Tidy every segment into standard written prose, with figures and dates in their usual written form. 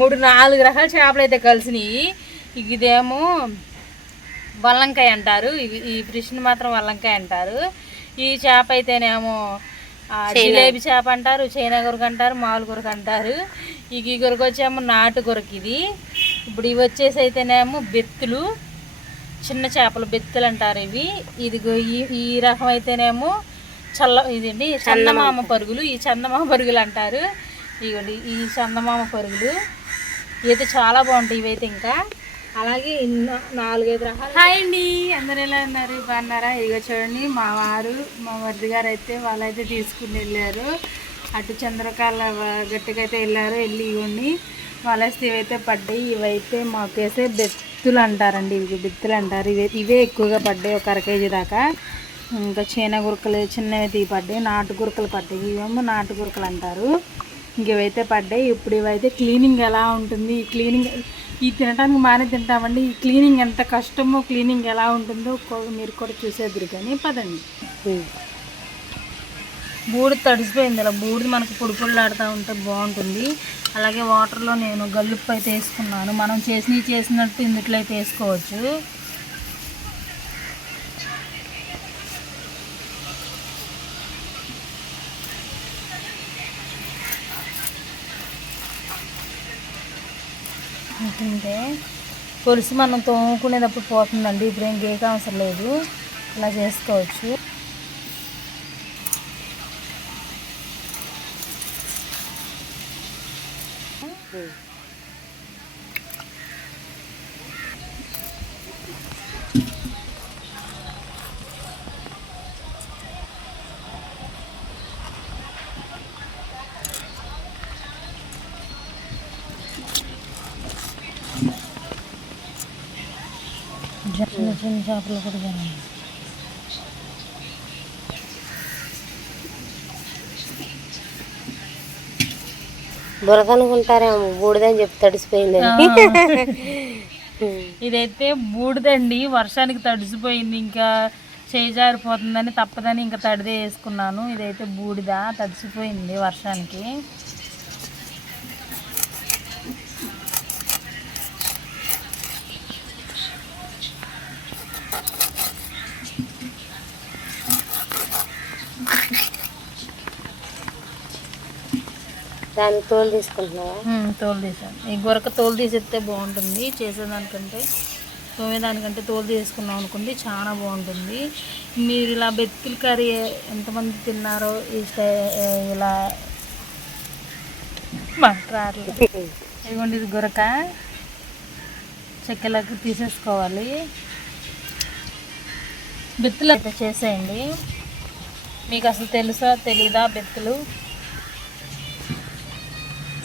4 రకాల చేపలు అయితే కలిసినాయి. ఇదేమో వల్లంకాయ అంటారు, ఈ ఫిష్ని మాత్రం వల్లంకాయ అంటారు. ఈ చేప అయితేనేమో జిలేబీ చేప అంటారు, చైనా గురక అంటారు, మామూలు గురక అంటారు. ఈ గురక వచ్చేమో నాటు గురక. ఇది ఇప్పుడు ఇవి వచ్చేసి అయితేనేమో బెత్తులు, చిన్న చేపలు బెత్తులు అంటారు ఇవి. ఇదిగో ఈ రకం అయితేనేమో ఇదండి చందమామ పరుగులు. ఈ చందమామ పరుగులు అంటారు. ఇవ్వండి ఈ చందమామ పరుగులు ఇవైతే చాలా బాగుంటాయి. ఇవైతే ఇంకా అలాగే 4-5 రకాలు. హాయ్ అండి, అందరు ఎలా ఉన్నారు, బాగున్నారా? ఇదిగో చూడండి మా వారు, మా మరిది గారు అయితే వాళ్ళైతే తీసుకుని వెళ్ళారు. అటు చంద్రకాల గట్టుకైతే వెళ్ళారు. వెళ్ళి ఇవ్వండి వాళ్ళేస్తే ఇవైతే పడ్డాయి. ఇవైతే మాకేసే బెత్తులు అంటారండి. ఇవి బెత్తులు అంటారు. ఇవే ఎక్కువగా పడ్డాయి, ఒక 1 కేజీ దాకా. ఇంకా చైనా గురకలు చిన్నవి తీ పడ్డాయి, నాటు గురకలు పడ్డాయి. ఇవేమో నాటు గురకలు అంటారు. ఇంకవైతే పడ్డాయి. ఇప్పుడు ఇవైతే క్లీనింగ్ ఎలా ఉంటుంది, ఈ క్లీనింగ్ ఈ తినడానికి మానే తింటామండి. ఈ క్లీనింగ్ ఎంత కష్టమో, క్లీనింగ్ ఎలా ఉంటుందో మీరు కూడా చూసేద్దరు. కానీ పదండి. బూడిద తడిసిపోయింది. ఇలా బూడిద మనకు పొడిపొడిలాడుతూ ఉంటే బాగుంటుంది. అలాగే వాటర్లో నేను గల్లుప్పు అయితే వేసుకున్నాను. మనం చేసినట్టు ఇందుట్లో అయితే వేసుకోవచ్చు. అంటే పులుసు మనం తోముకునేటప్పుడు పోతుందండి. ఇప్పుడు ఏం గేక అవసరం లేదు, ఇలా చేసుకోవచ్చు. చిన్న చిన్న చేపలు కూడా బురద అనుకుంటారేమో, బూడిదని చెప్పి తడిసిపోయిందండి. ఇదైతే బూడిదండి, వర్షానికి తడిసిపోయింది. ఇంకా చేజారిపోతుందని తప్పదని ఇంకా తడిదే వేసుకున్నాను. ఇదైతే బూడిద తడిసిపోయింది వర్షానికి. దానికి తోలు తీసుకుంటున్నావా? తోలు తీసాను. ఈ గురక తోలు తీసేస్తే బాగుంటుంది. చేసేదానికంటే తోమేదానికంటే తోలు తీసుకున్నాం అనుకోండి, చాలా బాగుంటుంది. మీరు ఇలా బెత్తుల కర్రీ ఎంతమంది తిన్నారో ఇలా మాట్లాడలేదు. ఇదిగోండి ఇది గురక చెక్కలకు తీసేసుకోవాలి. బెత్తులు అయితే చేసేయండి. మీకు అసలు తెలుసా తెలీదా? బెత్తులు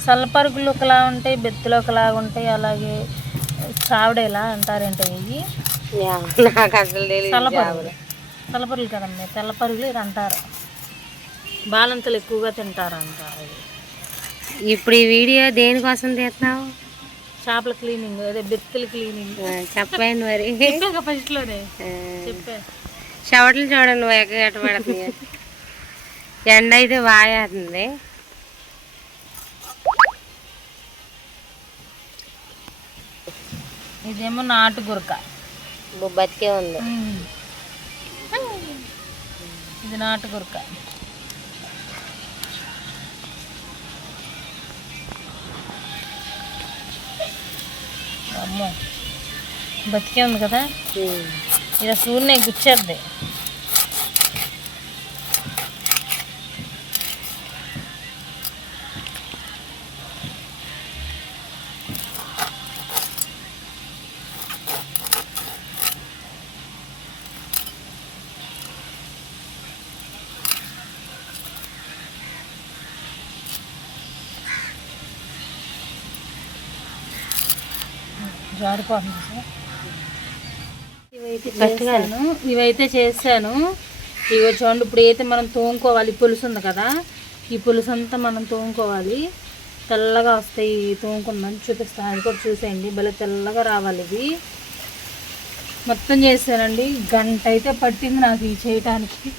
సల్లపరుగులు ఒకలా ఉంటాయి, బెత్తులు ఒకలాగా ఉంటాయి. అలాగే చావడేలా అంటారంటే ఇవి నాకు అసలు సల్లపరుగులు కదమ్మా, తెల్లపరుగులు ఇది అంటారు. బాలంతలు ఎక్కువగా తింటారంటారు. ఇప్పుడు ఈ వీడియో దేనికోసం తీస్తున్నావు? చేపల క్లీనింగ్, అదే బెత్తుల క్లీనింగ్. చెప్పండి మరి. ఫస్ట్లోనే చెప్పా. షవట్లు చూడండి ఎక్కగట్ట పడుతుంది. ఎండ అయితే బాగేస్తుంది. ఇదేమో నాటు గురక, బతికే ఉంది. ఇది నాటు గురక. అమ్మో బతికే ఉంది కదా. ఇది సూర్యుని గుచ్చేద్ది. జారిపోతుంది. ఇవైతే చేశాను. ఇవి చూడండి. ఇప్పుడు అయితే మనం తోముకోవాలి. పులుసు ఉంది కదా, ఈ పులుసు అంతా మనం తోముకోవాలి. తెల్లగా వస్తాయి. తోముకుందని చూపిస్తాను, అది కూడా చూసేయండి. భలే తెల్లగా రావాలి. ఇవి మొత్తం చేశానండి. గంట అయితే పట్టింది నాకు ఇవి చేయటానికి,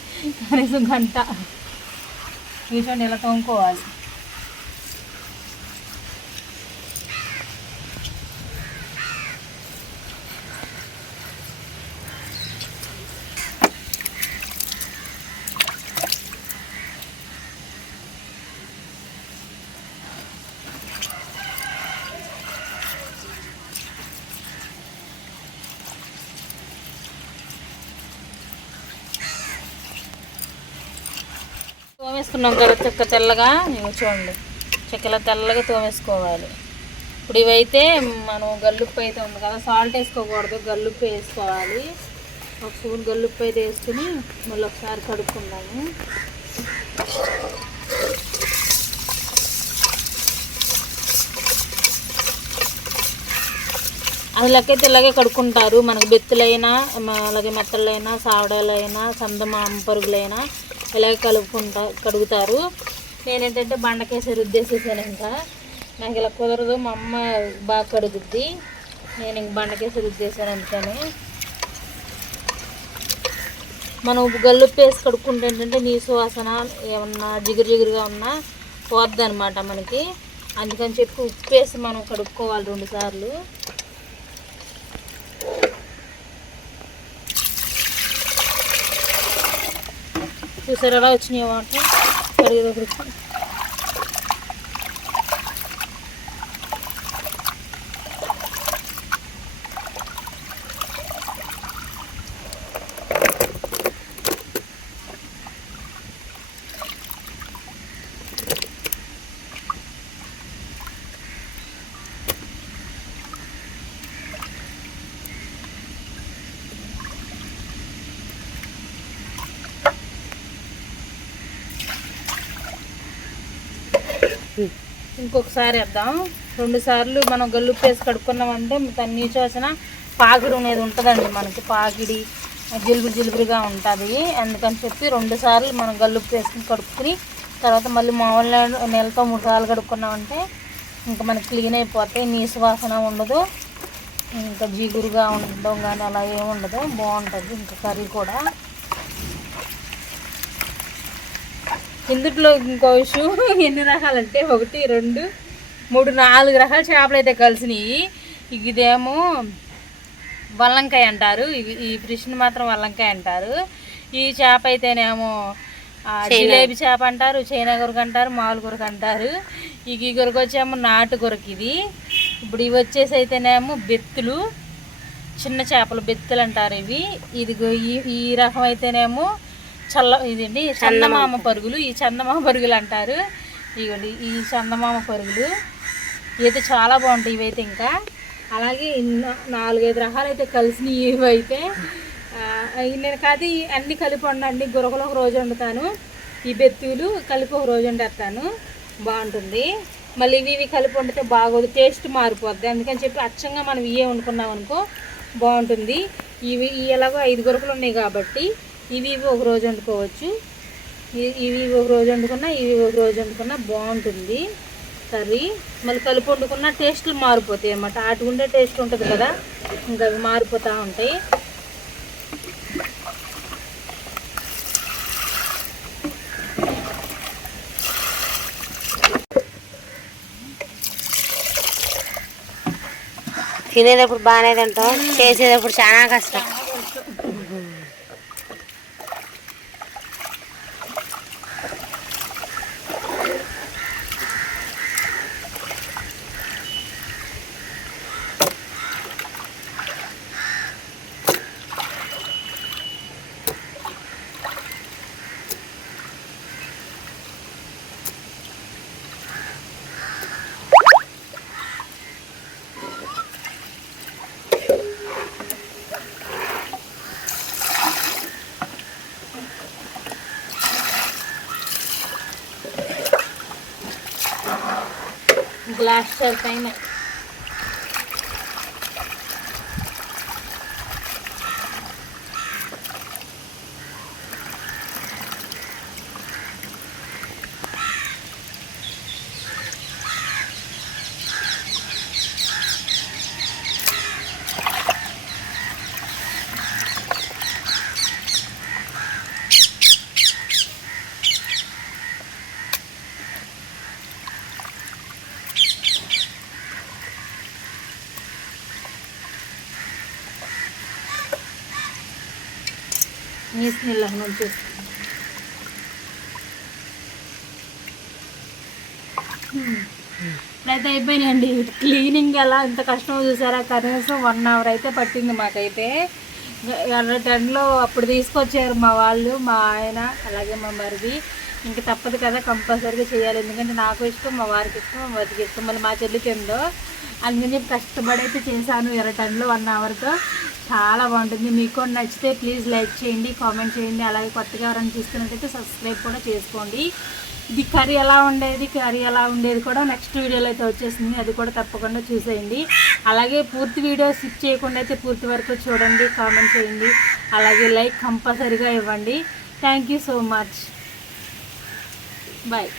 కనీసం గంట. ఇవి చూడండి ఇలా తోముకోవాలి. తోమేసుకున్నాం కదా చెక్క తెల్లగా, ఇవి చూడండి చెక్కలా తెల్లగా తోమేసుకోవాలి. ఇప్పుడు ఇవైతే మనం గల్లుప్పు అయితే ఉంది కదా, సాల్ట్ వేసుకోకూడదు, గల్లుప్పు వేసుకోవాలి. ఒక స్పూన్ గల్లుప్పు అయితే వేసుకుని మళ్ళీ ఒకసారి కడుక్కుందాము. అసలకైతే ఇలాగే కడుక్కుంటారు. మనకు బెత్తులైనా అలాగే మెత్తలైనా సావడాలైనా చందమామ పరుగులైనా ఇలాగే కడుగుతారు. నేనేంటంటే బండకేసి రుద్దేసేసాను. ఇంకా నాకు ఇలా కుదరదు, మా అమ్మ బాగా కడుగుద్ది, నేను ఇంక బండకేసి రుద్దేసాను అందుకని. మనం గల్లుప్పు వేసి కడుక్కుంటే ఏంటంటే నీసు వాసన ఏమన్నా జిగురుగా ఉన్నా పోద్ది అనమాట మనకి. అందుకని చెప్పి ఉప్పు వేసి మనం కడుక్కోవాలి 2 సార్లు. చూసారు ఎలా వచ్చినాయి వాటర్ కడిగేటప్పుడు. ఇంకొకసారి వేద్దాం. 2 సార్లు మనం గల్లుప్పు వేసి కడుక్కున్నామంటే దాని నీచు వచ్చిన పాకిడి అనేది ఉంటుందండి మనకి, పాకిడి జిలుబురుగా ఉంటుంది. అందుకని చెప్పి 2 సార్లు మనం గల్లుప్పు వేసుకుని కడుక్కుని తర్వాత మళ్ళీ మామూలు నెలతో 3 సార్లు కడుక్కున్నామంటే ఇంకా మనకి క్లీన్ అయిపోతాయి, నీసు వాసన ఉండదు, ఇంకా జిగురుగా ఉండడం కానీ అలా ఏముండదు, బాగుంటుంది ఇంకా కర్రీ కూడా. ఇందులో ఇంకో విషయం, ఎన్ని రకాలంటే 1 2 3 4 రకాల చేపలు అయితే కలిసినాయి. ఇదేమో వల్లంకాయ అంటారు, ఈ ఫిష్ని మాత్రం వల్లంకాయ అంటారు. ఈ చేప అయితేనేమో జిలేబీ చేప అంటారు, చైనా గురక అంటారు, మామూలు గురక అంటారు. ఈ గురక వచ్చేమో నాటు గురక ఇది. ఇప్పుడు ఇవి వచ్చేసి అయితేనేమో బెత్తులు, చిన్న చేపలు బెత్తులు అంటారు ఇవి. ఈ రకం అయితేనేమో ఇదండి చందమామ పరుగులు, ఈ చందమామ పరుగులు అంటారు. ఇవ్వండి ఈ చందమామ పరుగులు ఇవైతే చాలా బాగుంటాయి ఇవైతే. ఇంకా అలాగే 4-5 రకాలు అయితే కలిసినాయి ఇవైతే. నేను కాదు అన్నీ కలిపి వండండి, గురకలు ఒక రోజు వండుతాను, ఈ బెత్తులు కలిపి ఒక రోజు వండేస్తాను, బాగుంటుంది. మళ్ళీ ఇవి కలిపి వండితే బాగోదు, టేస్ట్ మారిపోద్ది. అందుకని చెప్పి అచ్చంగా మనం ఇవే వండుకున్నాం అనుకో బాగుంటుంది. ఇవి ఎలాగో 5 గురకలు ఉన్నాయి కాబట్టి ఇవి ఒక రోజు వండుకోవచ్చు, ఇవి ఒక రోజు వండుకున్నా ఇవి ఒక రోజు వండుకున్నా బాగుంటుంది కర్రీ. మళ్ళీ కలిపి వండుకున్న టేస్ట్లు మారిపోతాయి అన్నమాట. అటు ఉండే టేస్ట్ ఉంటుంది కదా, ఇంకా అవి మారిపోతూ ఉంటాయి. తినేటప్పుడు బాగానే తింటాం, చేసేటప్పుడు చాలా కష్టం. గ్లాస్ పైన నీళ్ళ వచ్చేస్తుంది. ఇప్పుడైతే అయిపోయినాయండి క్లీనింగ్. ఎలా ఇంత కష్టం చూసారా, కనీసం 1 అవర్ అయితే పట్టింది మాకైతే. ఎర్ర టెన్లో అప్పుడు తీసుకొచ్చారు మా వాళ్ళు, మా ఆయన అలాగే మా మరిది. ఇంకా తప్పదు కదా, కంపల్సరీగా చేయాలి. ఎందుకంటే నాకు ఇష్టం, మా వారికి ఇష్టం, మా వారికి ఇష్టం, మళ్ళీ మా చెల్లికి ఎందో. అందుకని చెప్పి కష్టపడి అయితే చేశాను 20 టన్నులు 1 అవర్తో. చాలా బాగుంటుంది. మీకు కూడా నచ్చితే ప్లీజ్ లైక్ చేయండి, కామెంట్ చేయండి. అలాగే కొత్తగా ఎవరైనా చూస్తున్నట్టయితే సబ్స్క్రైబ్ కూడా చేసుకోండి. ఇది కర్రీ ఎలా ఉండేది కూడా నెక్స్ట్ వీడియోలో అయితే వచ్చేసింది, అది కూడా తప్పకుండా చూసేయండి. అలాగే పూర్తి వీడియో స్కిప్ చేయకుండా అయితే పూర్తి వరకు చూడండి, కామెంట్ చేయండి, అలాగే లైక్ కంపల్సరీగా ఇవ్వండి. Thank you so much. Bye.